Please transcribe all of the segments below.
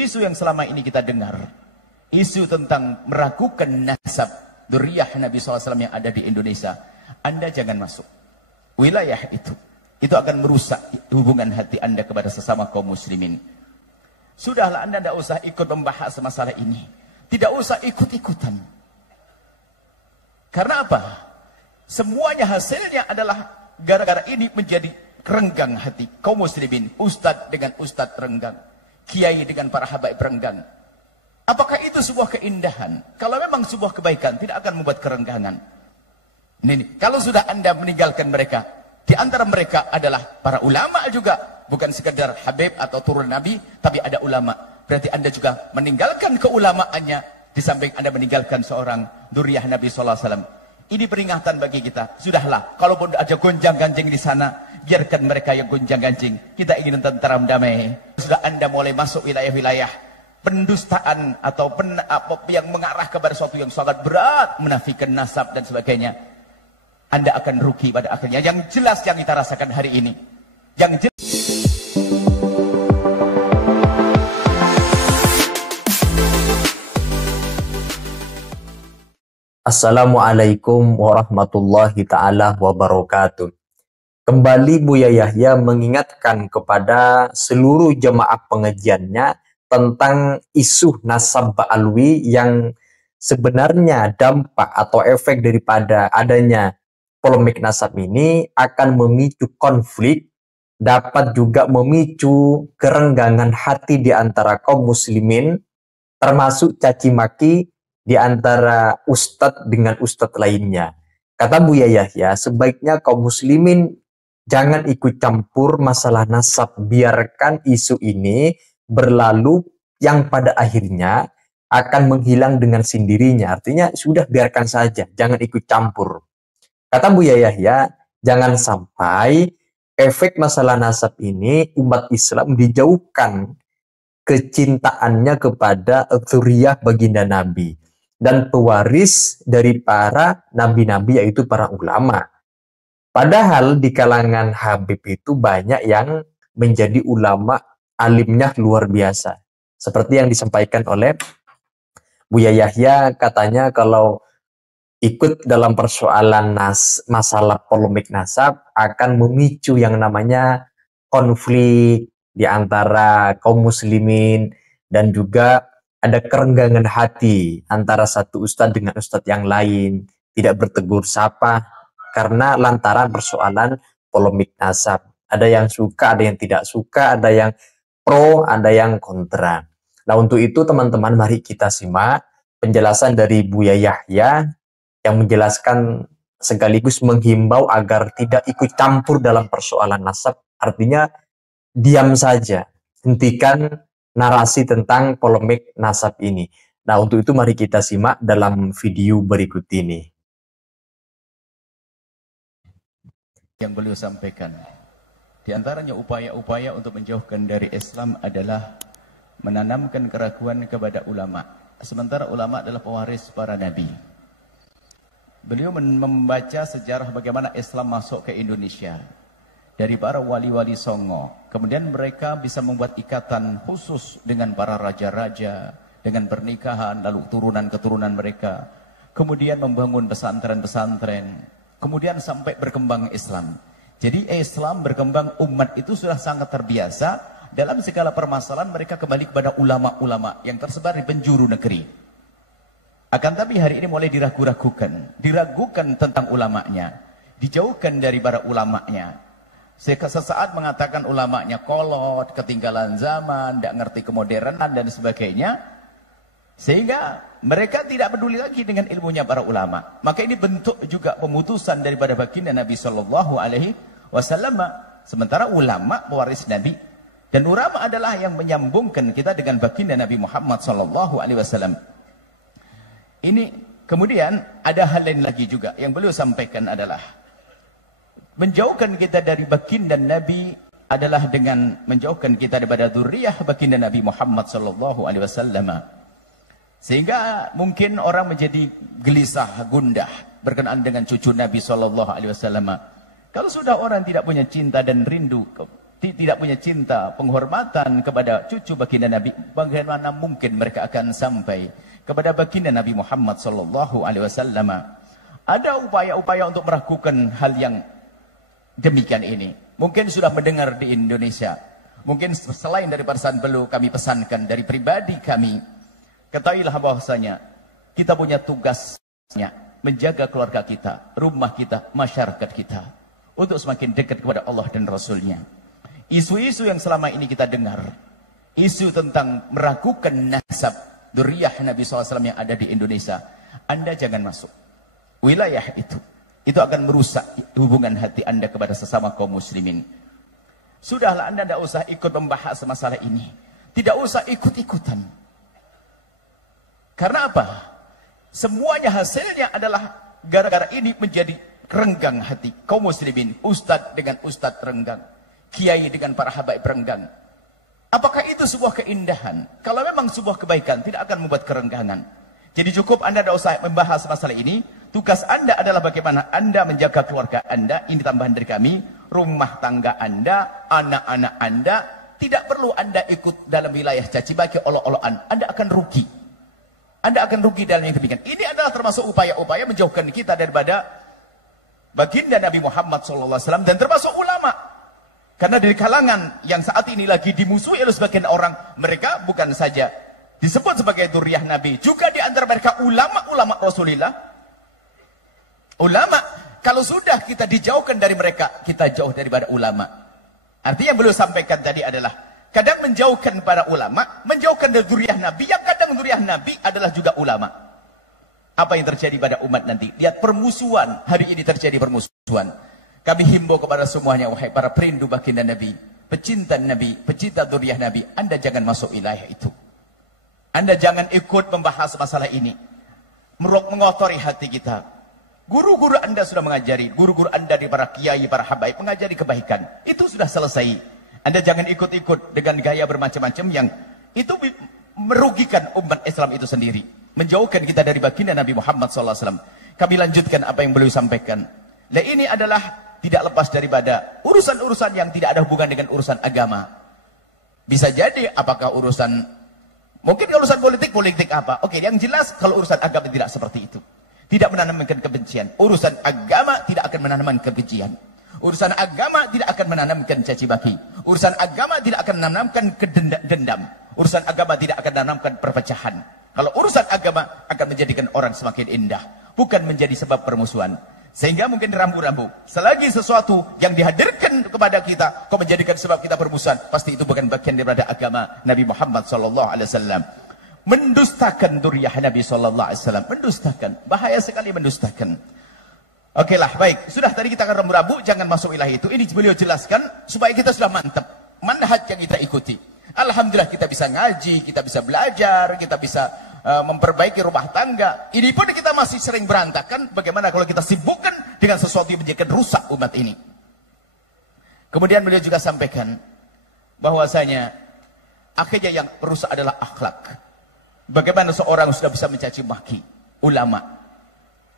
isu-isu yang selama ini kita dengar, isu tentang meragukan nasab dzurriyyah Nabi SAW yang ada di Indonesia, Anda jangan masuk wilayah itu. Itu akan merusak hubungan hati Anda kepada sesama kaum muslimin. Sudahlah, Anda tidak usah ikut membahas masalah ini. Tidak usah ikut-ikutan. Karena apa? Semuanya hasilnya adalah gara-gara ini menjadi renggang hati kaum muslimin. Ustadz dengan ustadz renggang, kiai dengan para habaib renggang. Apakah itu sebuah keindahan? Kalau memang sebuah kebaikan, tidak akan membuat kerenggangan. Ini, kalau sudah Anda meninggalkan mereka, di antara mereka adalah para ulama juga, bukan sekedar habib atau turun Nabi, tapi ada ulama. Berarti Anda juga meninggalkan keulamaannya, di samping Anda meninggalkan seorang dzurriyyah Nabi SAW. Ini peringatan bagi kita. Sudahlah, kalaupun ada gonjang-ganjing di sana, biarkan mereka yang gonjang-ganjing. Kita ingin tentram damai. Sudah Anda mulai masuk wilayah-wilayah pendustaan atau yang mengarah kepada sesuatu yang sangat berat, menafikan nasab dan sebagainya, Anda akan rugi pada akhirnya. Yang jelas yang kita rasakan hari ini, yang jelas. Assalamualaikum warahmatullahi ta'ala wabarakatuh. Kembali Buya Yahya mengingatkan kepada seluruh jemaah pengajiannya tentang isu nasab ba'alwi yang sebenarnya dampak atau efek daripada adanya polemik nasab ini akan memicu konflik, dapat juga memicu kerenggangan hati di antara kaum muslimin, termasuk caci maki di antara ustadz dengan ustadz lainnya. Kata Buya Yahya, sebaiknya kaum muslimin jangan ikut campur masalah nasab, biarkan isu ini berlalu yang pada akhirnya akan menghilang dengan sendirinya. Artinya sudah biarkan saja, jangan ikut campur. Kata Buya Yahya, jangan sampai efek masalah nasab ini umat Islam dijauhkan kecintaannya kepada dzurriyyah baginda Nabi dan pewaris dari para nabi-nabi, yaitu para ulama. Padahal di kalangan Habib itu banyak yang menjadi ulama, alimnya luar biasa. Seperti yang disampaikan oleh Buya Yahya, katanya kalau ikut dalam persoalan masalah polemik nasab akan memicu yang namanya konflik di antara kaum muslimin, dan juga ada kerenggangan hati antara satu ustadz dengan ustadz yang lain, tidak bertegur sapa karena lantaran persoalan polemik nasab. Ada yang suka, ada yang tidak suka, ada yang pro, ada yang kontra. Nah, untuk itu teman-teman, mari kita simak penjelasan dari Buya Yahya yang menjelaskan sekaligus menghimbau agar tidak ikut campur dalam persoalan nasab. Artinya diam saja, hentikan narasi tentang polemik nasab ini. Nah, untuk itu mari kita simak dalam video berikut ini. Yang beliau sampaikan, di antaranya upaya-upaya untuk menjauhkan dari Islam adalah menanamkan keraguan kepada ulama. Sementara ulama adalah pewaris para nabi. Beliau membaca sejarah bagaimana Islam masuk ke Indonesia dari para wali-wali Songo. Kemudian mereka bisa membuat ikatan khusus dengan para raja-raja, dengan pernikahan, lalu turunan-keturunan mereka. Kemudian membangun pesantren-pesantren. Kemudian sampai berkembang Islam. Jadi Islam berkembang, umat itu sudah sangat terbiasa. Dalam segala permasalahan mereka kembali kepada ulama-ulama yang tersebar di penjuru negeri. Akan tapi hari ini mulai diragukan tentang ulamanya. Dijauhkan dari para ulamanya. Sesaat mengatakan ulamanya kolot, ketinggalan zaman, tidak ngerti kemodernan dan sebagainya, sehingga mereka tidak peduli lagi dengan ilmunya para ulama. Maka ini bentuk juga pemutusan daripada baginda Nabi Shallallahu Alaihi Wasallam. Sementara ulama pewaris Nabi, dan ulama adalah yang menyambungkan kita dengan baginda Nabi Muhammad Shallallahu Alaihi Wasallam. Ini kemudian ada hal lain lagi juga yang beliau sampaikan adalah menjauhkan kita dari baginda Nabi adalah dengan menjauhkan kita daripada dzurriyyah baginda Nabi Muhammad sallallahu alaihi wasallam. Sehingga mungkin orang menjadi gelisah, gundah berkenaan dengan cucu Nabi sallallahu alaihi wasallam. Kalau sudah orang tidak punya cinta dan rindu tidak punya cinta, penghormatan kepada cucu baginda Nabi, bagaimana mungkin mereka akan sampai kepada baginda Nabi Muhammad sallallahu alaihi wasallam? Ada upaya-upaya untuk meragukan hal yang demikian ini. Mungkin sudah mendengar di Indonesia. Mungkin selain dari pesan belu kami pesankan dari pribadi kami. Ketahuilah bahwasanya kita punya tugasnya menjaga keluarga kita, rumah kita, masyarakat kita untuk semakin dekat kepada Allah dan Rasulnya. Isu-isu yang selama ini kita dengar, isu tentang meragukan nasab dzurriyyah Nabi SAW yang ada di Indonesia, Anda jangan masuk wilayah itu. Itu akan merusak hubungan hati Anda kepada sesama kaum muslimin. Sudahlah, Anda tidak usah ikut membahas masalah ini. Tidak usah ikut-ikutan. Karena apa? Semuanya hasilnya adalah gara-gara ini menjadi renggang hati kaum muslimin. Ustadz dengan ustadz renggang, kiai dengan para habaib renggang. Apakah itu sebuah keindahan? Kalau memang sebuah kebaikan, tidak akan membuat kerenggangan. Jadi cukup Anda tidak usah membahas masalah ini. Tugas Anda adalah bagaimana Anda menjaga keluarga Anda. Ini tambahan dari kami. Rumah tangga Anda, anak-anak Anda. Tidak perlu Anda ikut dalam wilayah caci maki, olok-olokan. Anda akan rugi. Anda akan rugi dalam yang demikian. Ini adalah termasuk upaya-upaya menjauhkan kita daripada baginda Nabi Muhammad SAW dan termasuk ulama. Karena dari kalangan yang saat ini lagi dimusuhi oleh sebagian orang, mereka bukan saja disebut sebagai dzurriyyah Nabi, juga di antara mereka ulama-ulama Rasulullah. Ulama, kalau sudah kita dijauhkan dari mereka, kita jauh daripada ulama. Artinya yang beliau sampaikan tadi adalah, kadang menjauhkan para ulama, menjauhkan dari dzurriyyah Nabi, yang kadang dzurriyyah Nabi adalah juga ulama. Apa yang terjadi pada umat nanti? Lihat permusuhan, hari ini terjadi permusuhan. Kami himbau kepada semuanya, wahai para perindu baginda Nabi, pecinta Nabi, pecinta dzurriyyah Nabi, Anda jangan masuk wilayah itu. Anda jangan ikut membahas masalah ini. Mengotori hati kita. Guru-guru Anda sudah mengajari, guru-guru Anda di para kiai, para habaib mengajari kebaikan. Itu sudah selesai. Anda jangan ikut-ikut dengan gaya bermacam-macam yang itu merugikan umat Islam itu sendiri. Menjauhkan kita dari baginda Nabi Muhammad SAW. Kami lanjutkan apa yang beliau sampaikan. Nah, ini adalah tidak lepas daripada urusan-urusan yang tidak ada hubungan dengan urusan agama. Bisa jadi apakah urusan, mungkin kalau urusan politik apa? Oke, yang jelas kalau urusan agama tidak seperti itu. Tidak menanamkan kebencian. Urusan agama tidak akan menanamkan kebencian. Urusan agama tidak akan menanamkan caci maki. Urusan agama tidak akan menanamkan dendam. Urusan agama tidak akan menanamkan perpecahan. Kalau urusan agama akan menjadikan orang semakin indah, bukan menjadi sebab permusuhan. Sehingga mungkin rambu-rambu, selagi sesuatu yang dihadirkan kepada kita kok menjadikan sebab kita bermusuhan, pasti itu bukan bagian daripada agama Nabi Muhammad SAW. Mendustakan dzurriyyah Nabi SAW, mendustakan, bahaya sekali mendustakan. Oke lah, baik, sudah tadi kita akan rambu-rambu, jangan masuk wilayah itu. Ini beliau jelaskan supaya kita sudah mantap manhaj yang kita ikuti. Alhamdulillah kita bisa ngaji, kita bisa belajar, kita bisa memperbaiki rumah tangga. Ini pun kita masih sering berantakan. Bagaimana kalau kita sibukkan dengan sesuatu yang menjadikan rusak umat ini? Kemudian beliau juga sampaikan bahwasanya akhirnya yang rusak adalah akhlak. Bagaimana seorang sudah bisa mencaci maki ulama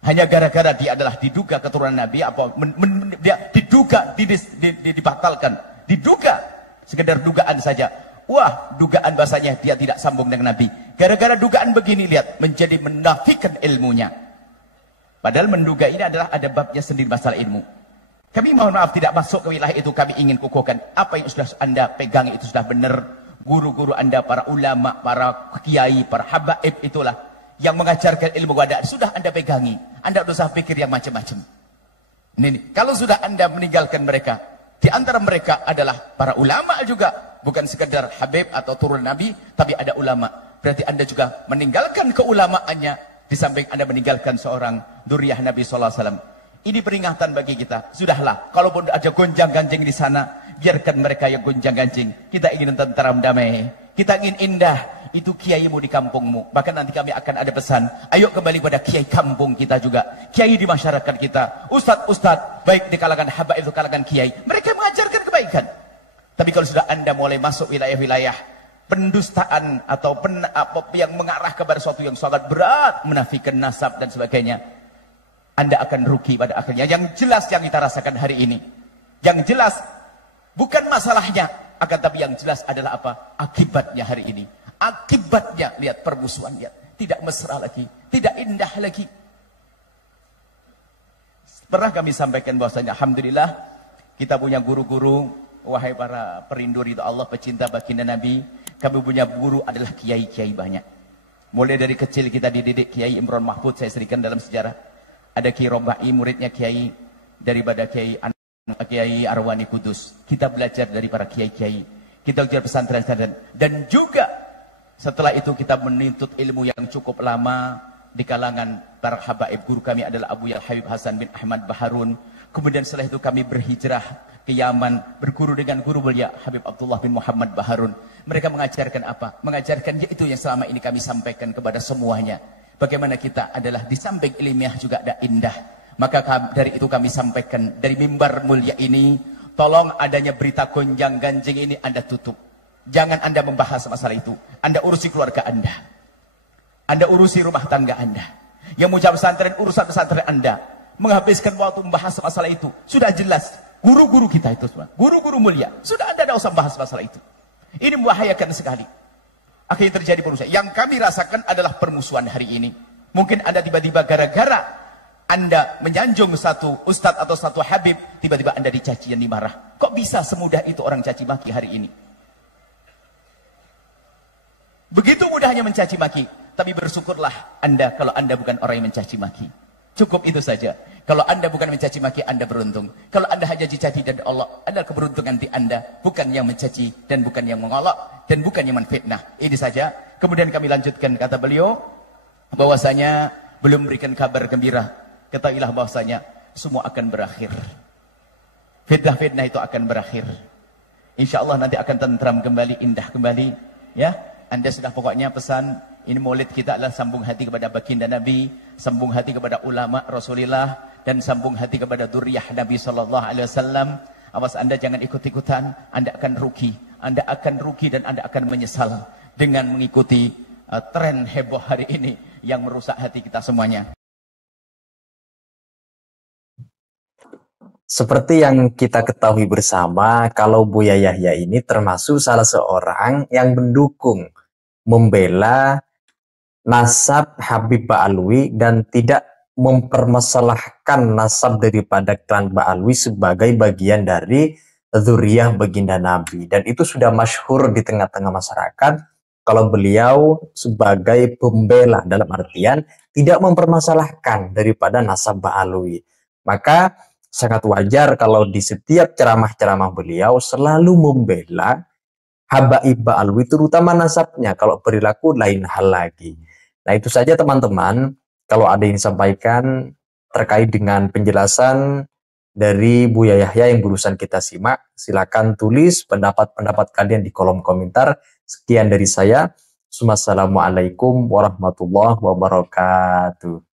hanya gara-gara dia adalah diduga keturunan Nabi, apa dia diduga dibatalkan, diduga sekedar dugaan saja. Wah, dugaan bahasanya dia tidak sambung dengan Nabi. Gara-gara dugaan begini, lihat, menjadi menafikan ilmunya. Padahal menduga ini adalah ada babnya sendiri masalah ilmu. Kami mohon maaf tidak masuk ke wilayah itu. Kami ingin kukuhkan apa yang sudah Anda pegang itu sudah benar. Guru-guru Anda, para ulama, para kiai, para habaib itulah yang mengajarkan ilmu wadah. Sudah Anda pegangi. Anda tidak usah pikir yang macam-macam. Ini, kalau sudah Anda meninggalkan mereka, di antara mereka adalah para ulama juga. Bukan sekedar habib atau turun Nabi, tapi ada ulama. Berarti Anda juga meninggalkan keulamaannya, di samping Anda meninggalkan seorang dzurriyyah Nabi SAW. Ini peringatan bagi kita. Sudahlah, kalaupun ada gonjang-ganjing di sana, biarkan mereka yang gonjang-ganjing. Kita ingin tentram damai. Kita ingin indah. Itu kiaimu di kampungmu. Bahkan nanti kami akan ada pesan. Ayo kembali pada kiai kampung kita juga. Kiai di masyarakat kita. Ustadz-ustadz, baik di kalangan habaib itu kalangan kiai. Mereka mengajarkan kebaikan. Tapi kalau sudah Anda mulai masuk wilayah-wilayah pendustaan atau yang mengarah kepada sesuatu yang sangat berat, menafikan nasab dan sebagainya, Anda akan rugi pada akhirnya. Yang jelas yang kita rasakan hari ini, yang jelas Bukan masalahnya, akan tapi yang jelas adalah apa? Akibatnya hari ini. Akibatnya, lihat permusuhan, lihat. Tidak mesra lagi, tidak indah lagi. Pernah kami sampaikan bahwasanya alhamdulillah kita punya guru-guru, wahai para perindu ridha Allah, pecinta baginda Nabi, kami punya guru adalah kiai-kiai banyak. Mulai dari kecil kita dididik Kiai Imron Mahfud, saya serikan dalam sejarah. Ada Kiai Robai, muridnya Kiai daripada Kiai Arwani Kudus. Kita belajar dari para kiai-kiai. Kita belajar pesantren-pesantren. Dan juga setelah itu kita menuntut ilmu yang cukup lama di kalangan para habaib. Guru kami adalah Abu Yal Habib Hasan bin Ahmad Baharun. Kemudian setelah itu kami berhijrah ke Yaman, berguru dengan guru belia Habib Abdullah bin Muhammad Baharun. Mereka mengajarkan apa? Mengajarkan yaitu yang selama ini kami sampaikan kepada semuanya. Bagaimana kita adalah di samping ilmiah juga ada indah. Maka dari itu kami sampaikan dari mimbar mulia ini, tolong adanya berita gonjang ganjing ini Anda tutup. Jangan Anda membahas masalah itu. Anda urusi keluarga Anda. Anda urusi rumah tangga Anda. Yang mau pesantren, urusan pesantren Anda. Menghabiskan waktu membahas masalah itu. Sudah jelas. Guru-guru kita itu semua. Guru-guru mulia. Sudah Anda tidak usah bahas masalah itu. Ini membahayakan sekali. Akhirnya terjadi permusuhan. Yang kami rasakan adalah permusuhan hari ini. Mungkin Anda tiba-tiba gara-gara Anda menyanjung satu ustadz atau satu habib, tiba-tiba Anda dicaci dan dimarah. Kok bisa semudah itu orang caci maki hari ini? Begitu mudahnya mencaci maki. Tapi bersyukurlah Anda kalau Anda bukan orang yang mencaci maki. Cukup itu saja. Kalau Anda bukan mencaci maki, Anda beruntung. Kalau Anda hanya dicaci dan Allah, adalah keberuntungan di Anda. Bukan yang mencaci dan bukan yang mengolok dan bukan yang menfitnah. Ini saja. Kemudian kami lanjutkan kata beliau bahwasanya belum memberikan kabar gembira. Ketahuilah bahwasanya semua akan berakhir. Fitnah-fitnah itu akan berakhir. Insya Allah nanti akan tentram kembali, indah kembali. Ya, Anda sudah pokoknya pesan. Ini maulid kita adalah sambung hati kepada baginda Nabi, sambung hati kepada ulama Rasulullah, dan sambung hati kepada dzurriyyah Nabi sallallahu alaihi wasallam. Awas Anda jangan ikut-ikutan, Anda akan rugi. Anda akan rugi dan Anda akan menyesal dengan mengikuti tren heboh hari ini yang merusak hati kita semuanya. Seperti yang kita ketahui bersama, kalau Buya Yahya ini termasuk salah seorang yang mendukung, membela nasab Habib Ba'alwi dan tidak mempermasalahkan nasab daripada klan Ba'alwi sebagai bagian dari dzurriyyah baginda Nabi. Dan itu sudah masyhur di tengah-tengah masyarakat kalau beliau sebagai pembela, dalam artian tidak mempermasalahkan daripada nasab Ba'alwi. Maka sangat wajar kalau di setiap ceramah-ceramah beliau selalu membela habaib Ba'alwi, terutama nasabnya. Kalau perilaku lain hal lagi. Nah itu saja teman-teman, kalau ada yang disampaikan terkait dengan penjelasan dari Buya Yahya yang barusan kita simak, silakan tulis pendapat-pendapat kalian di kolom komentar. Sekian dari saya. Wassalamualaikum warahmatullahi wabarakatuh.